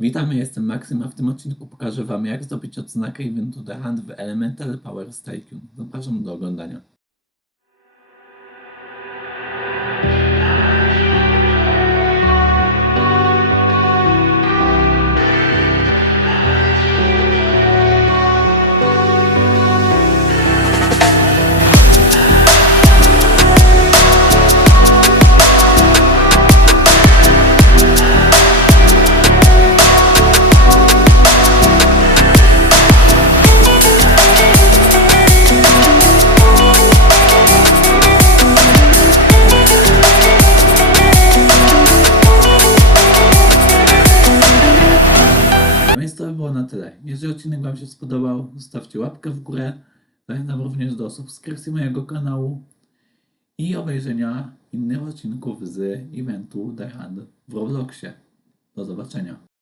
Witamy, jestem Maksym, a w tym odcinku pokażę Wam jak zdobyć odznakę eventu The Hunt w Elemental Power Stadium. Zapraszam do oglądania. Na tyle. Jeżeli odcinek Wam się spodobał, zostawcie łapkę w górę. Zachęcam również do subskrypcji mojego kanału i obejrzenia innych odcinków z eventu The Hunt w Robloxie. Do zobaczenia.